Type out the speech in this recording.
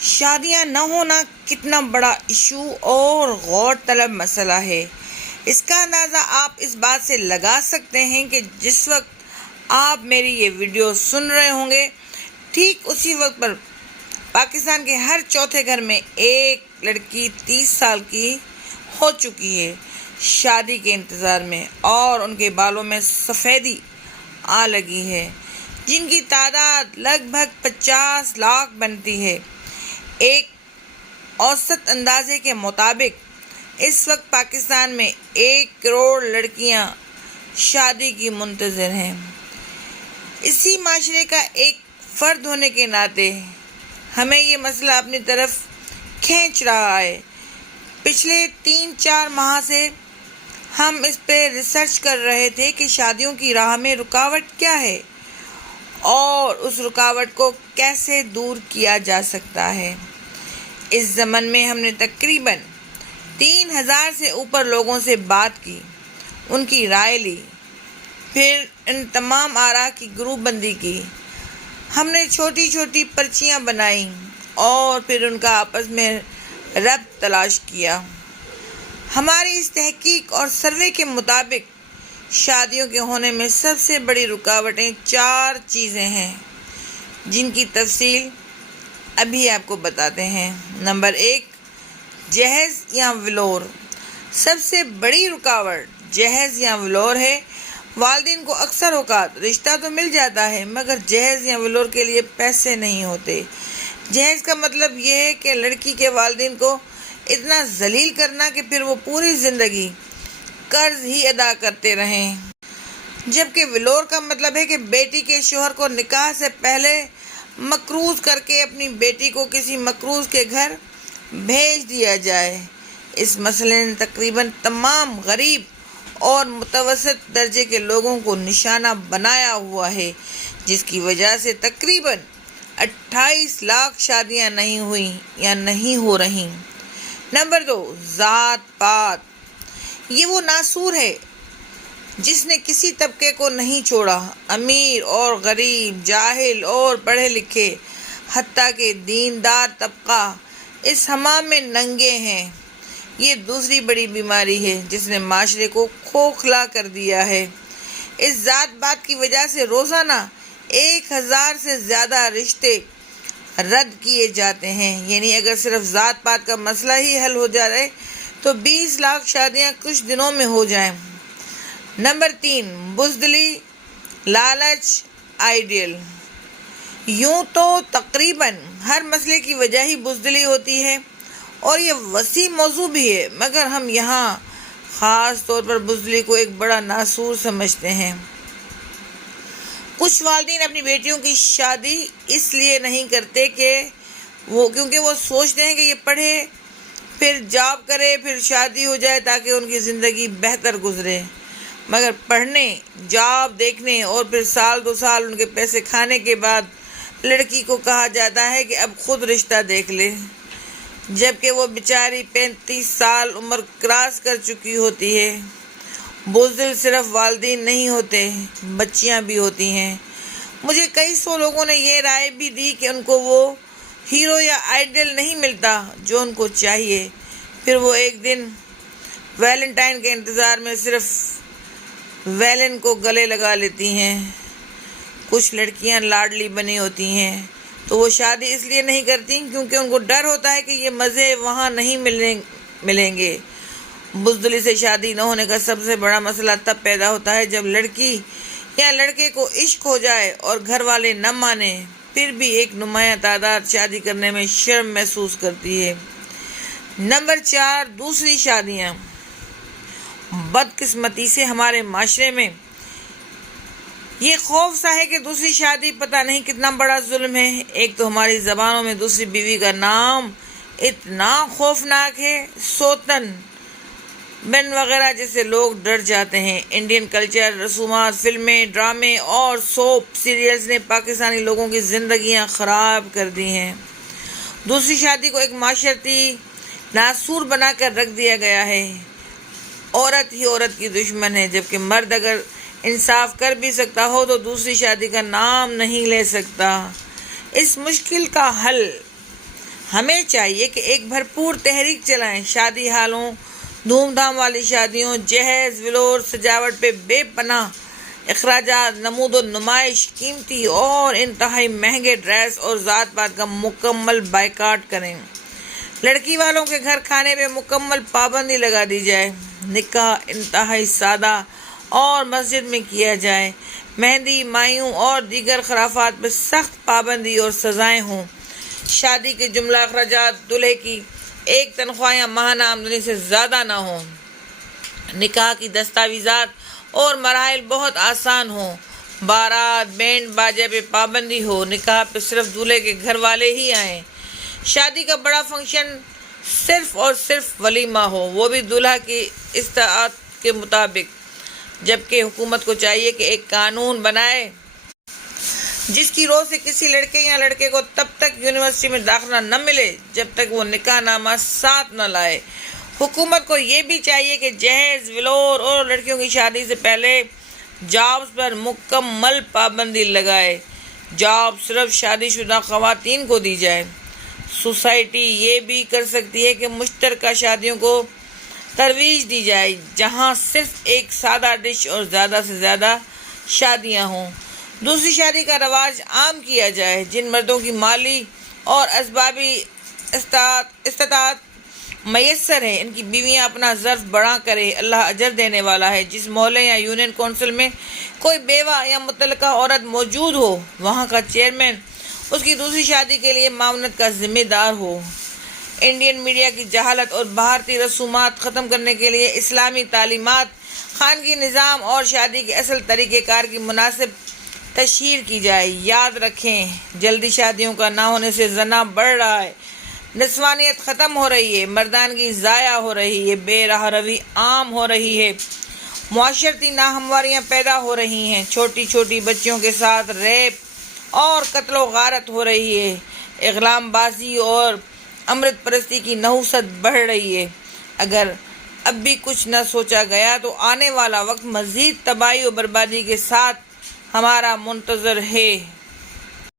شادیاں نہ ہونا کتنا بڑا ایشو اور غور طلب مسئلہ ہے، اس کا اندازہ آپ اس بات سے لگا سکتے ہیں کہ جس وقت آپ میری یہ ویڈیو سن رہے ہوں گے، ٹھیک اسی وقت پر پاکستان کے ہر چوتھے گھر میں ایک لڑکی 30 سال کی ہو چکی ہے، شادی کے انتظار میں، اور ان کے بالوں میں سفیدی آ لگی ہے، جن کی تعداد لگ بھگ 50 لاکھ بنتی ہے۔ ایک اوسط اندازے کے مطابق اس وقت پاکستان میں 1 کروڑ لڑکیاں شادی کی منتظر ہیں۔ اسی معاشرے کا ایک فرد ہونے کے ناطے ہمیں یہ مسئلہ اپنی طرف کھینچ رہا ہے۔ پچھلے 3-4 ماہ سے ہم اس پہ ریسرچ کر رہے تھے کہ شادیوں کی راہ میں رکاوٹ کیا ہے اور اس رکاوٹ کو کیسے دور کیا جا سکتا ہے۔ اس ضمن میں ہم نے تقریباً 3000 سے اوپر لوگوں سے بات کی، ان کی رائے لی، پھر ان تمام آراء کی گروپ بندی کی۔ ہم نے چھوٹی چھوٹی پرچیاں بنائیں اور پھر ان کا آپس میں ربط تلاش کیا۔ ہماری اس تحقیق اور سروے کے مطابق شادیوں کے ہونے میں سب سے بڑی رکاوٹیں 4 چیزیں ہیں، جن کی تفصیل ابھی آپ کو بتاتے ہیں۔ نمبر 1، جہیز یا ولور۔ سب سے بڑی رکاوٹ جہیز یا ولور ہے۔ والدین کو اکثر اوقات رشتہ تو مل جاتا ہے مگر جہیز یا ولور کے لیے پیسے نہیں ہوتے۔ جہیز کا مطلب یہ ہے کہ لڑکی کے والدین کو اتنا ذلیل کرنا کہ پھر وہ پوری زندگی قرض ہی ادا کرتے رہیں، جبکہ ولور کا مطلب ہے کہ بیٹی کے شوہر کو نکاح سے پہلے مقروض کر کے اپنی بیٹی کو کسی مقروض کے گھر بھیج دیا جائے۔ اس مسئلے نے تقریباً تمام غریب اور متوسط درجے کے لوگوں کو نشانہ بنایا ہوا ہے، جس کی وجہ سے تقریباً 28 لاکھ شادیاں نہیں ہوئیں یا نہیں ہو رہیں۔ نمبر 2، ذات پات۔ یہ وہ ناسور ہے جس نے کسی طبقے کو نہیں چھوڑا، امیر اور غریب، جاہل اور پڑھے لکھے، حتیٰ کہ دیندار طبقہ اس حمام میں ننگے ہیں۔ یہ دوسری بڑی بیماری ہے جس نے معاشرے کو کھوکھلا کر دیا ہے۔ اس ذات پات کی وجہ سے روزانہ 1000 سے زیادہ رشتے رد کیے جاتے ہیں، یعنی اگر صرف ذات پات کا مسئلہ ہی حل ہو جائے تو 20 لاکھ شادیاں کچھ دنوں میں ہو جائیں۔ نمبر 3، بزدلی، لالچ، آئیڈیل۔ یوں تو تقریباً ہر مسئلے کی وجہ ہی بزدلی ہوتی ہے اور یہ وسیع موضوع بھی ہے، مگر ہم یہاں خاص طور پر بزدلی کو ایک بڑا ناسور سمجھتے ہیں۔ کچھ والدین اپنی بیٹیوں کی شادی اس لیے نہیں کرتے کیونکہ وہ سوچتے ہیں کہ یہ پڑھے، پھر جاب کرے، پھر شادی ہو جائے تاکہ ان کی زندگی بہتر گزرے۔ مگر پڑھنے، جاب دیکھنے اور پھر 1-2 سال ان کے پیسے کھانے کے بعد لڑکی کو کہا جاتا ہے کہ اب خود رشتہ دیکھ لے، جبکہ وہ بیچاری 35 سال عمر کراس کر چکی ہوتی ہے۔ بزدل صرف والدین نہیں ہوتے، بچیاں بھی ہوتی ہیں۔ مجھے کئی 100 لوگوں نے یہ رائے بھی دی کہ ان کو وہ ہیرو یا آئیڈل نہیں ملتا جو ان کو چاہیے، پھر وہ ایک دن ویلنٹائن کے انتظار میں صرف ویلن کو گلے لگا لیتی ہیں۔ کچھ لڑکیاں لاڈلی بنی ہوتی ہیں تو وہ شادی اس لیے نہیں کرتی کیونکہ ان کو ڈر ہوتا ہے کہ یہ مزے وہاں نہیں ملیں گے۔ بزدلی سے شادی نہ ہونے کا سب سے بڑا مسئلہ تب پیدا ہوتا ہے جب لڑکی یا لڑکے کو عشق ہو جائے اور گھر والے نہ مانیں، پھر بھی ایک نمایاں تعداد شادی کرنے میں شرم محسوس کرتی ہے۔ نمبر 4، دوسری شادیاں۔ بدقسمتی سے ہمارے معاشرے میں یہ خوف سا ہے کہ دوسری شادی پتہ نہیں کتنا بڑا ظلم ہے۔ ایک تو ہماری زبانوں میں دوسری بیوی کا نام اتنا خوفناک ہے، سوتن بن وغیرہ، جس سے لوگ ڈر جاتے ہیں۔ انڈین کلچر، رسومات، فلمیں، ڈرامے اور سوپ سیریلز نے پاکستانی لوگوں کی زندگیاں خراب کر دی ہیں۔ دوسری شادی کو ایک معاشرتی ناسور بنا کر رکھ دیا گیا ہے۔ عورت ہی عورت کی دشمن ہے، جبکہ مرد اگر انصاف کر بھی سکتا ہو تو دوسری شادی کا نام نہیں لے سکتا۔ اس مشکل کا حل ہمیں چاہیے کہ ایک بھرپور تحریک چلائیں، شادی ہالوں، دھوم دھام والی شادیوں، جہیز، ولور، سجاوٹ پہ بے پناہ اخراجات، نمود و نمائش، قیمتی اور انتہائی مہنگے ڈریس اور ذات پات کا مکمل بائیکاٹ کریں۔ لڑکی والوں کے گھر کھانے پہ مکمل پابندی لگا دی جائے۔ نکاح انتہائی سادہ اور مسجد میں کیا جائے۔ مہندی، مایوں اور دیگر خرافات پہ سخت پابندی اور سزائیں ہوں۔ شادی کے جملہ اخراجات دولہے کی ایک تنخواہ یا ماہانہ آمدنی سے زیادہ نہ ہوں۔ نکاح کی دستاویزات اور مراحل بہت آسان ہوں۔ بارات، بینڈ باجے پہ پابندی ہو۔ نکاح پہ صرف دولہے کے گھر والے ہی آئیں۔ شادی کا بڑا فنکشن صرف اور صرف ولیمہ ہو، وہ بھی دولہا کی استطاعت کے مطابق، جبکہ حکومت کو چاہیے کہ ایک قانون بنائے جس کی روح سے کسی لڑکے یا لڑکے کو تب تک یونیورسٹی میں داخلہ نہ ملے جب تک وہ نکاح نامہ ساتھ نہ لائے۔ حکومت کو یہ بھی چاہیے کہ جہیز، ولور اور لڑکیوں کی شادی سے پہلے جابز پر مکمل پابندی لگائے۔ جاب صرف شادی شدہ خواتین کو دی جائے۔ سوسائٹی یہ بھی کر سکتی ہے کہ مشترکہ شادیوں کو ترویج دی جائے، جہاں صرف ایک سادہ ڈش اور زیادہ سے زیادہ شادیاں ہوں۔ دوسری شادی کا رواج عام کیا جائے۔ جن مردوں کی مالی اور اسبابی استطاعت میسر ہے، ان کی بیویاں اپنا ظرف بڑا کریں، اللہ اجر دینے والا ہے۔ جس محلے یا یونین کونسل میں کوئی بیوہ یا مطلقہ عورت موجود ہو، وہاں کا چیئرمین اس کی دوسری شادی کے لیے معاونت کا ذمہ دار ہو۔ انڈین میڈیا کی جہالت اور بھارتی رسومات ختم کرنے کے لیے اسلامی تعلیمات، خانگی نظام اور شادی کے اصل طریقہ کار کی مناسب تشہیر کی جائے۔ یاد رکھیں، جلدی شادیوں کا نہ ہونے سے زنا بڑھ رہا ہے، نسوانیت ختم ہو رہی ہے، مردانگی ضائع ہو رہی ہے، بے راہ روی عام ہو رہی ہے، معاشرتی ناہمواریاں پیدا ہو رہی ہیں، چھوٹی چھوٹی بچیوں کے ساتھ ریپ اور قتل و غارت ہو رہی ہے، اغلام بازی اور امرت پرستی کی نحوست بڑھ رہی ہے۔ اگر اب بھی کچھ نہ سوچا گیا تو آنے والا وقت مزید تباہی و بربادی کے ساتھ ہمارا منتظر ہے۔